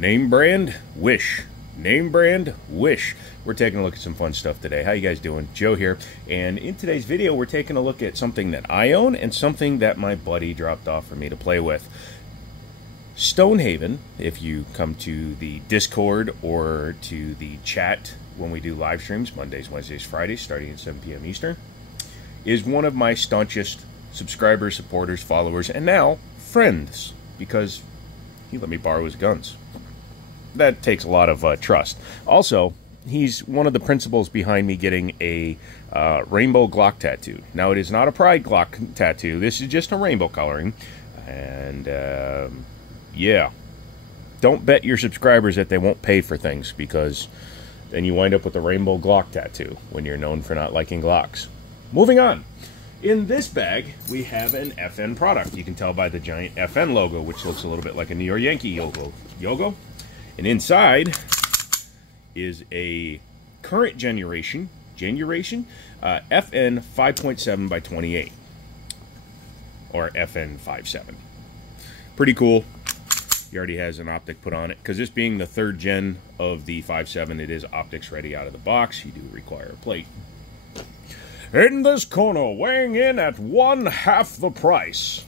Name brand, wish. Name brand, wish. We're taking a look at some fun stuff today. How you guys doing? Joe here. And in today's video, we're taking a look at something that I own and something that my buddy dropped off for me to play with. Stonehaven, if you come to the Discord or to the chat when we do live streams, Mondays, Wednesdays, Fridays, starting at 7 p.m. Eastern, is one of my staunchest subscribers, supporters, followers, and now friends, because he let me borrow his guns. That takes a lot of trust. Also, he's one of the principals behind me getting a rainbow Glock tattoo. Now, it is not a Pride Glock tattoo. This is just a rainbow coloring. And, yeah. Don't bet your subscribers that they won't pay for things, because then you wind up with a rainbow Glock tattoo when you're known for not liking Glocks. Moving on. In this bag, we have an FN product. You can tell by the giant FN logo, which looks a little bit like a New York Yankee logo. And inside is a current generation FN 5.7 by 28, or FN 5.7. Pretty cool. He already has an optic put on it, because this being the third gen of the 5.7, it is optics ready out of the box. You do require a plate. In this corner, weighing in at 1/2 the price,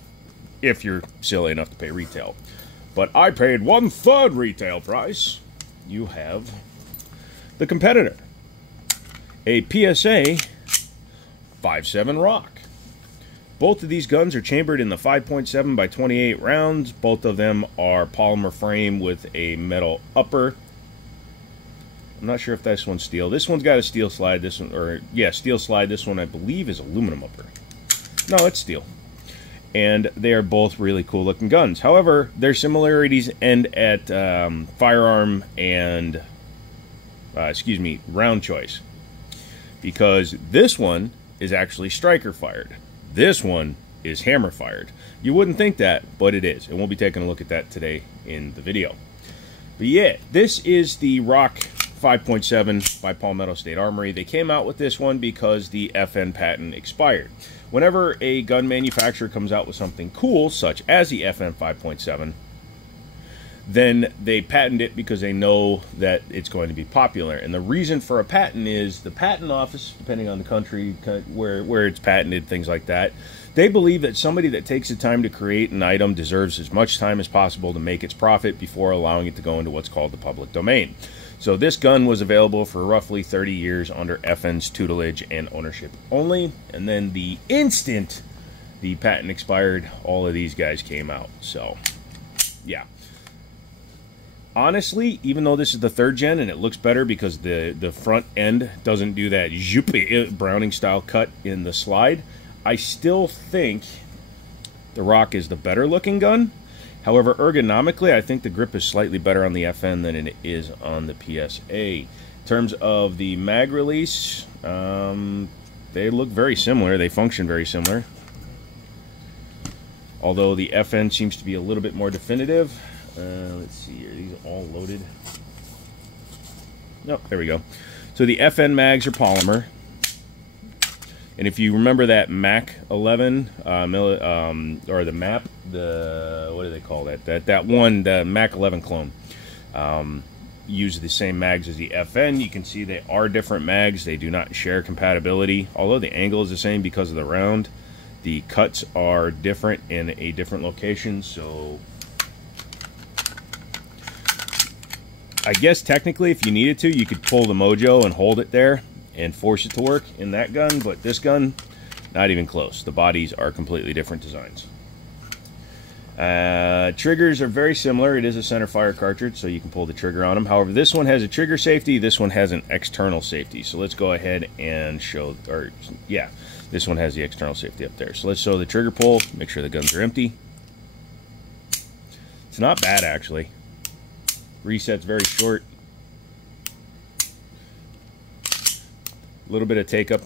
if you're silly enough to pay retail. But I paid 1/3 retail price. You have the competitor, a PSA 57 Rock. Both of these guns are chambered in the 5.7 by 28 rounds. Both of them are polymer frame with a metal upper. I'm not sure if this one's steel. This one's got a steel slide. This one, or yeah, steel slide. This one, I believe, is aluminum upper. No, it's steel. And they are both really cool looking guns. However, their similarities end at firearm and, round choice. Because this one is actually striker fired. This one is hammer fired. You wouldn't think that, but it is. And we'll be taking a look at that today in the video. But yeah, this is the Rock 5.7 by Palmetto State Armory. They came out with this one because the FN patent expired. Whenever a gun manufacturer comes out with something cool, such as the FN 5.7, then they patent it because they know that it's going to be popular. And the reason for a patent is the patent office, depending on the country where it's patented, things like that, they believe that somebody that takes the time to create an item deserves as much time as possible to make its profit before allowing it to go into what's called the public domain. So this gun was available for roughly 30 years under FN's tutelage and ownership only. And then the instant the patent expired, all of these guys came out. So, yeah. Honestly, even though this is the third gen and it looks better because the front end doesn't do that Browning style cut in the slide, I still think the Rock is the better looking gun. However, ergonomically, I think the grip is slightly better on the FN than it is on the PSA. In terms of the mag release, they look very similar. They function very similar. Although the FN seems to be a little bit more definitive. Let's see here. These are all loaded. Nope, there we go. So the FN mags are polymer. And if you remember that Mac 11, or the MAP, what do they call that? That one, the Mac 11 clone, use the same mags as the FN. You can see they are different mags. They do not share compatibility. Although the angle is the same because of the round, the cuts are different in a different location. So I guess technically, if you needed to, you could pull the mojo and hold it there and force it to work in that gun, but this gun, not even close. The bodies are completely different designs. Triggers are very similar. It is a center fire cartridge, so you can pull the trigger on them. However, this one has a trigger safety. This one has an external safety. So let's go ahead and show, or yeah, this one has the external safety up there. So let's show the trigger pull, make sure the guns are empty. It's not bad, actually. Reset's very short. A little bit of take up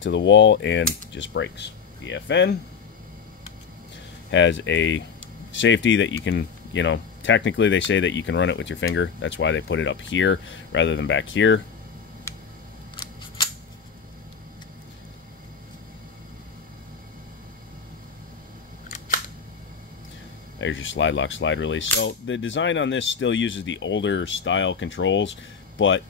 to the wall and just breaks. The FN has a safety that you can, technically they say that you can run it with your finger. That's why they put it up here rather than back here. There's your slide lock, slide release. So the design on this still uses the older style controls, but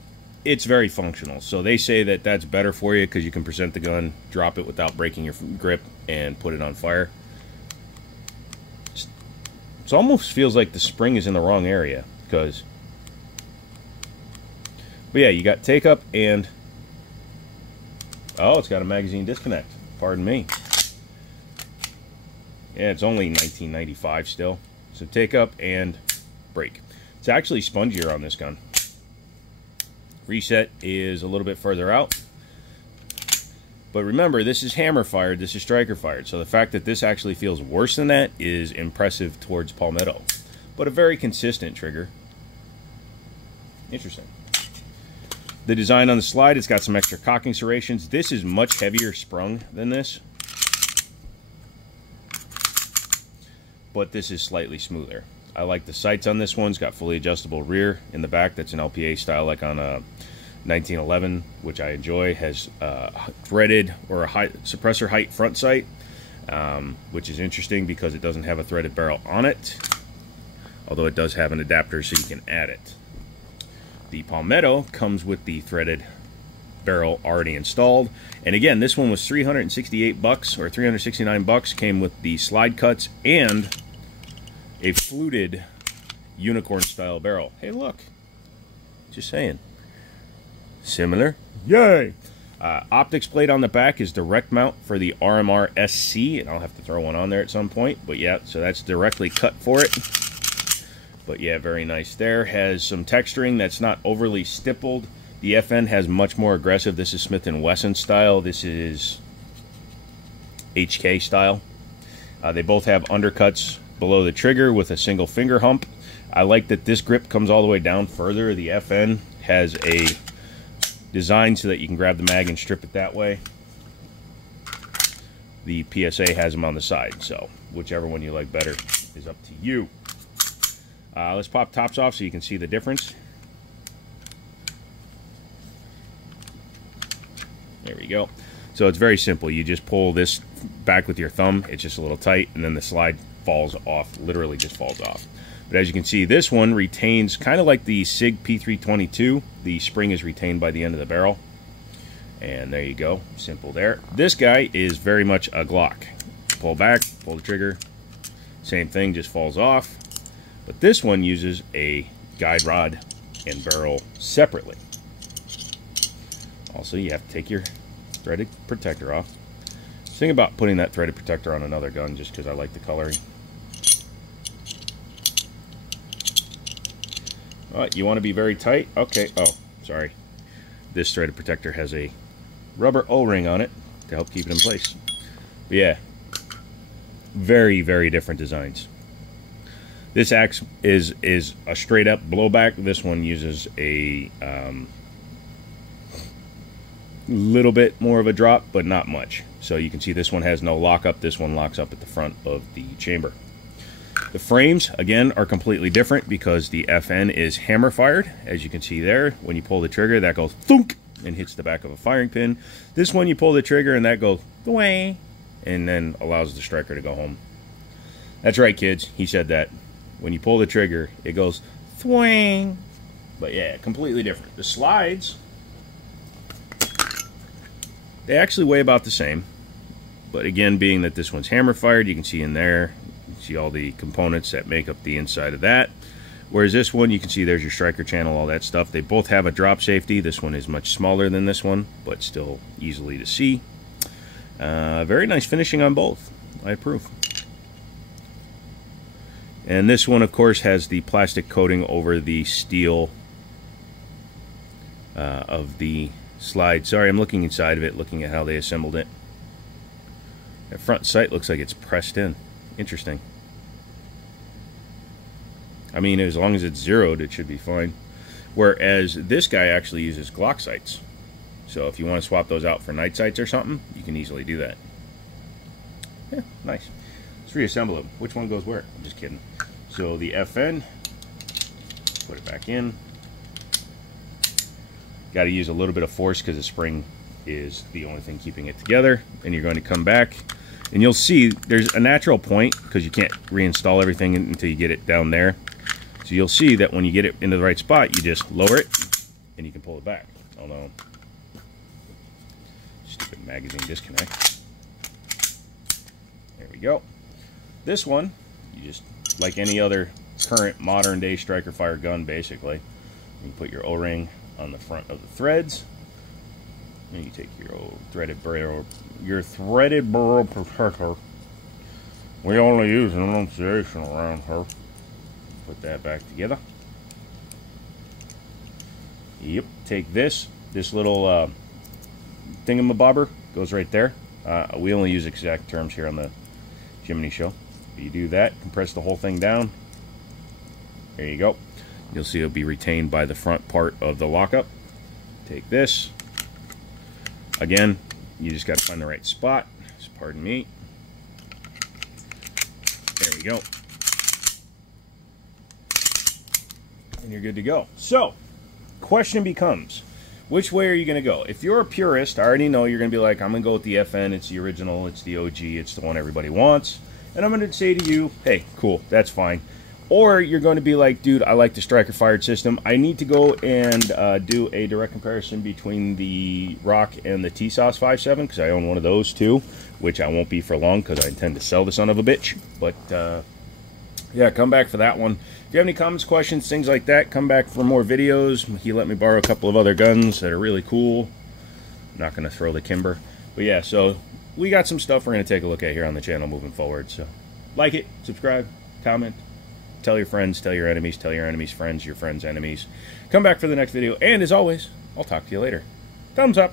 it's very functional. So they say that that's better for you because you can present the gun, drop it without breaking your grip, and put it on fire. It almost feels like the spring is in the wrong area, because... But yeah, you got take up and... Oh, it's got a magazine disconnect. Pardon me. Yeah, it's only 1995 still. So take up and break. It's actually spongier on this gun. Reset is a little bit further out. But remember, this is hammer fired, this is striker fired. So the fact that this actually feels worse than that is impressive towards Palmetto. But a very consistent trigger. Interesting. The design on the slide, it's got some extra cocking serrations. This is much heavier sprung than this. But this is slightly smoother. I like the sights on this one. It's got fully adjustable rear in the back. That's an LPA style like on a 1911, which I enjoy. Has threaded or a suppressor height front sight, which is interesting because it doesn't have a threaded barrel on it, although it does have an adapter so you can add it. The Palmetto comes with the threaded barrel already installed, and again, this one was $368 or $369. Came with the slide cuts and a fluted unicorn style barrel. Hey, look, just saying, similar. Yay! Optics plate on the back is direct mount for the RMR SC, and I'll have to throw one on there at some point. But yeah, so that's directly cut for it. But yeah, very nice there. Has some texturing that's not overly stippled. The FN has much more aggressive. This is Smith & Wesson style. This is HK style. They both have undercuts below the trigger with a single finger hump. I like that this grip comes all the way down further. The FN has a design so that you can grab the mag and strip it that way. The PSA has them on the side, so whichever one you like better is up to you. Let's pop tops off so you can see the difference. There we go. So it's very simple. You just pull this back with your thumb. It's just a little tight, and then the slide falls off. Literally just falls off. But as you can see, this one retains, kind of like the SIG P322, the spring is retained by the end of the barrel. And there you go. Simple there. This guy is very much a Glock. Pull back, pull the trigger. Same thing, just falls off. But this one uses a guide rod and barrel separately. Also, you have to take your threaded protector off. Think about putting that threaded protector on another gun just because I like the coloring. You want to be very tight? Okay. Oh, sorry. This threaded protector has a rubber O-ring on it to help keep it in place. But yeah, very, very different designs. This axe is a straight up blowback. This one uses a little bit more of a drop, but not much. So you can see this one has no lockup. This one locks up at the front of the chamber. The frames, again, are completely different because the FN is hammer fired. As you can see there, when you pull the trigger, that goes thunk and hits the back of a firing pin. This one, you pull the trigger and that goes thwang and then allows the striker to go home. That's right, kids. He said that. When you pull the trigger, it goes thwang. But yeah, completely different. The slides, they actually weigh about the same. But again, being that this one's hammer fired, you can see in there, you can see all the components that make up the inside of that. Whereas this one, you can see there's your striker channel, all that stuff. They both have a drop safety. This one is much smaller than this one, but still easily to see. Very nice finishing on both. I approve. And this one, of course, has the plastic coating over the steel of the slide. Sorry, I'm looking inside of it, looking at how they assembled it. That front sight looks like it's pressed in. Interesting. I mean, as long as it's zeroed, it should be fine. Whereas this guy actually uses Glock sights. So if you want to swap those out for night sights or something, you can easily do that. Yeah, nice. Let's reassemble them. Which one goes where? I'm just kidding. So the FN, put it back in. Got to use a little bit of force because the spring is the only thing keeping it together. And you're going to come back And you'll see there's a natural point, because you can't reinstall everything until you get it down there. So you'll see that when you get it into the right spot, you just lower it, and you can pull it back. Although, stupid magazine disconnect. There we go. This one, you just, like any other current modern day striker fire gun, basically. You put your O-ring on the front of the threads. And you take your old threaded barrel, protector. We only use enunciation around here. Put that back together. Yep. Take this little thingamabobber goes right there. We only use exact terms here on the Jiminy Show. You do that, compress the whole thing down. There you go. You'll see it'll be retained by the front part of the lockup. Take this. Again, you just got to find the right spot. Just pardon me. There we go. And you're good to go. So, question becomes, which way are you going to go? If you're a purist, I already know you're going to be like, I'm going to go with the FN. It's the original. It's the OG. It's the one everybody wants. And I'm going to say to you, hey, cool. That's fine. Or you're going to be like, dude, I like the striker fired system. I need to go and do a direct comparison between the Rock and the TSOS 5.7, because I own one of those too, which I won't be for long because I intend to sell the son of a bitch. But yeah, come back for that one. If you have any comments, questions, things like that, come back for more videos. He let me borrow a couple of other guns that are really cool. I'm not going to throw the Kimber. But yeah, so we got some stuff we're going to take a look at here on the channel moving forward. So like it, subscribe, comment. Tell your friends, tell your enemies' friends, your friends' enemies. Come back for the next video, and as always, I'll talk to you later. Thumbs up.